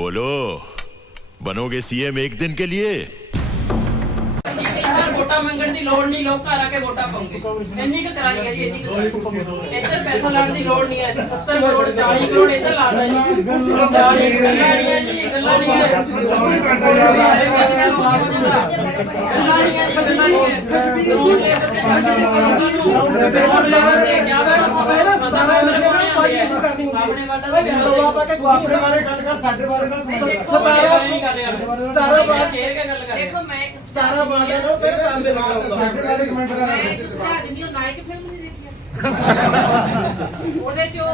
बोलो बनोगे सीएम एक दिन के लिए ਆਪਣੇ ਵਾਟਾ ਦਾ ਜਨਰਲ ਆਪਣਾ ਕੇ ਗੁਆਪ ਗੱਲ ਕਰ ਸਾਡੇ ਬਾਰੇ ਨਾ 17 17 ਬਾਅਦ ਗੱਲ ਕਰ ਦੇਖੋ ਮੈਂ ਇੱਕ 17 ਬਾਅਦ ਨਾ ਤੇਰੇ ਤਾਂ ਦੇ ਰੱਖਦਾ ਸਾਡੇ ਬਾਰੇ ਕਮੈਂਟ ਕਰਾ ਸਾਡੇ ਬਾਰੇ ਨਾਇਕ ਫਿਲਮ ਨਹੀਂ ਦੇਖੀ ਉਹਦੇ ਚੋ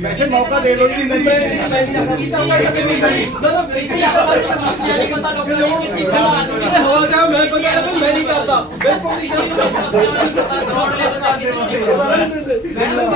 ਮੈਂ ਮੌਕਾ ਦੇ ਲੋ ਨਹੀਂ ਦਿੰਦੇ ਮੈਂ ਨਹੀਂ ਕਰਦਾ ਕਿਸੇ ਨਹੀਂ ਨਾ ਨਾ ਹੋ ਜਾ ਮੈਂ ਪਤਾ ਲੱਗ ਨਹੀਂ ਕਰਦਾ ਬਿਲਕੁਲ ਨਹੀਂ ਕਰਦਾ ਮੈਂ ਨਹੀਂ ਕਰਦਾ ਮੈਂ ਨਹੀਂ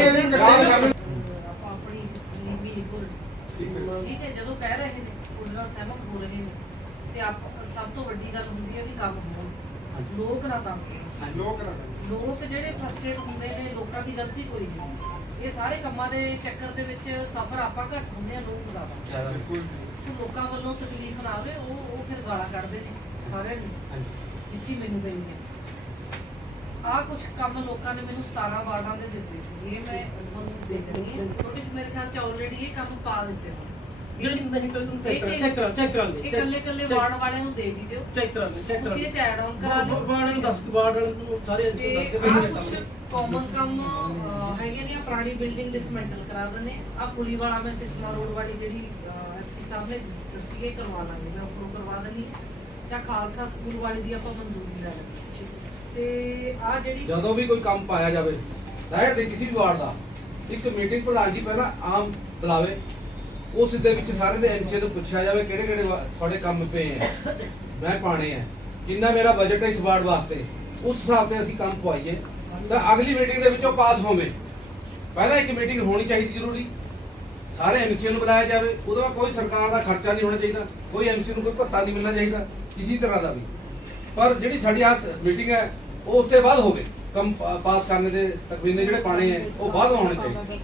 ਲੋਕਾਂ ਵੱਲੋਂ ਤਕਲੀਫ ਨਾ ਆਵੇ ਉਹ ਉਹ ਫਿਰ ਗਾਲਾਂ ਕੱਢਦੇ ਨੇ ਸਾਰੇ ਵਿੱਚ ਹੀ ਮੈਨੂੰ ਪੈਂਦੀ ਹੈ ਆ ਕੁਝ ਕੰਮ ਲੋਕਾਂ ਨੇ ਮੈਨੂੰ 17 ਵਾਰਡਾਂ ਦੇ ਦਿੱਤੇ ਸੀ ਜੇ ਮੈਂ ਉਹਨਾਂ ਨੂੰ ਦੇ ਜਾਣੀ ਕੋਈ ਮੇਰੇ ਖਿਆਲ ਚ ਆਲਰੇਡੀ ਇਹ ਕੰਮ ਪਾ ਦਿੱਤੇ ਹੋ ਲੇਕਿਨ ਮੈਂ ਤੁਹਾਨੂੰ ਚੈੱਕ ਕਰ ਚੈੱਕ ਕਰ ਚੈੱਕ ਕਰ ਇਹ ਕੱਲੇ ਕੱਲੇ ਵਾਰਡ ਵਾਲਿਆਂ ਨੂੰ ਦੇ ਵੀ ਦਿਓ ਚੈੱਕ ਕਰ ਲਈ ਚੈੱਕ ਕਰ ਤੁਸੀਂ ਇਹ ਚੈੱਕ ਡਾਊਨ ਕਰਾ ਦਿਓ ਵਾਰਡ ਨੂੰ ਦੱਸ ਵਾਰਡ ਨੂੰ ਸਾਰੇ ਦੱਸ ਕੇ ਭੇਜ ਦਿਓ ਕੁਝ ਕਾਮਨ ਕੰਮ ਹੈਗੇ ਨੇ ਪੁਰਾਣੀ ਬਿਲਡਿੰਗ ਡਿਸਮੈਂਟਲ ਕਰਾ ਦਿੰਦੇ ਆ ਪੁਲੀ ਵਾਲਾ ਮੈਂ ਸਿਸਮਾ ਰੋਡ ਵਾਲੀ ਜਿਹੜੀ ਐਫਸੀ ਸਾਹਿਬ ਨੇ ਦੱਸੀ ਇਹ ਕਰਵਾ ਲਾਂਗੇ ਮੈਂ ਉਹ ਕਰਵਾ ਦਿੰਦੀ ਆ ਜਾਂ ਖਾਲਸਾ ਸਕੂਲ ਵਾਲੀ ਦੀ ਆਪਾਂ ਮਨਜ਼ੂਰੀ ਲੈ ਹੈ ਜਦੋਂ ਵੀ ਕੋਈ ਕੰਮ ਪਾਇਆ ਜਾਵੇ ਸਾਇਰ ਦੇ ਕਿਸੇ ਵੀ ਵਾਰਡ ਦਾ ਇੱਕ ਮੀਟਿੰਗ ਪ੍ਰਧਾਨ ਜੀ ਪਹਿਲਾਂ ਆਮ ਬੁਲਾਵੇ ਉਸ ਦੇ ਵਿੱਚ ਸਾਰੇ ਦੇ ਐਮਸੀਏ ਤੋਂ ਪੁੱਛਿਆ ਜਾਵੇ ਕਿਹੜੇ ਕਿਹੜੇ ਤੁਹਾਡੇ ਕੰਮ ਪਏ ਆ ਮੈਂ ਪਾਣੇ ਆ ਕਿੰਨਾ ਮੇਰਾ ਬਜਟ ਹੈ ਇਸ ਵਾਰਡ ਵਾਸਤੇ ਉਸ ਹਿਸਾਬ ਤੇ ਅਸੀਂ ਕੰਮ ਪਵਾਈਏ ਤਾਂ ਅਗਲੀ ਮੀਟਿੰਗ ਦੇ ਵਿੱਚੋਂ ਪਾਸ ਹੋਵੇ ਪਹਿਲਾਂ ਇੱਕ ਮੀਟਿੰਗ ਹੋਣੀ ਚਾਹੀਦੀ ਜ਼ਰੂਰੀ ਸਾਰੇ ਐਮਸੀਏ ਨੂੰ ਬੁਲਾਇਆ ਜਾਵੇ ਉਹਦੇ ਉਹਦਾ ਕੋਈ ਸਰਕਾਰ ਦਾ ਖਰਚਾ ਨਹੀਂ ਹੋਣਾ ਚਾਹੀਦਾ ਕੋਈ ਐਮਸੀ ਨੂੰ ਕੋਈ ਭੱਤਾ ਨਹੀਂ ਮਿਲਣਾ ਚਾਹੀਦਾ ਕਿਸੇ ਤਰ੍ਹਾਂ ਦਾ ਵੀ ਪਰ ਜਿਹੜੀ ਸਾਡੀ ਆਹ ਮੀਟਿੰਗ ਹੈ ਉਹ ਉਸ ਤੋਂ ਬਾਅਦ ਹੋਵੇ ਕੰਮ ਪਾਸ ਕਰਨ ਦੇ ਤਕਵੀਨ ਦੇ ਜਿਹੜੇ ਪਾਣੇ ਆ ਉਹ ਬਾਅਦ ਆਉਣੇ ਚਾਹੀਦੇ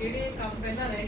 ਜਿਹੜੇ ਕੰਮ ਪਹਿਲਾਂ ਰਹੇ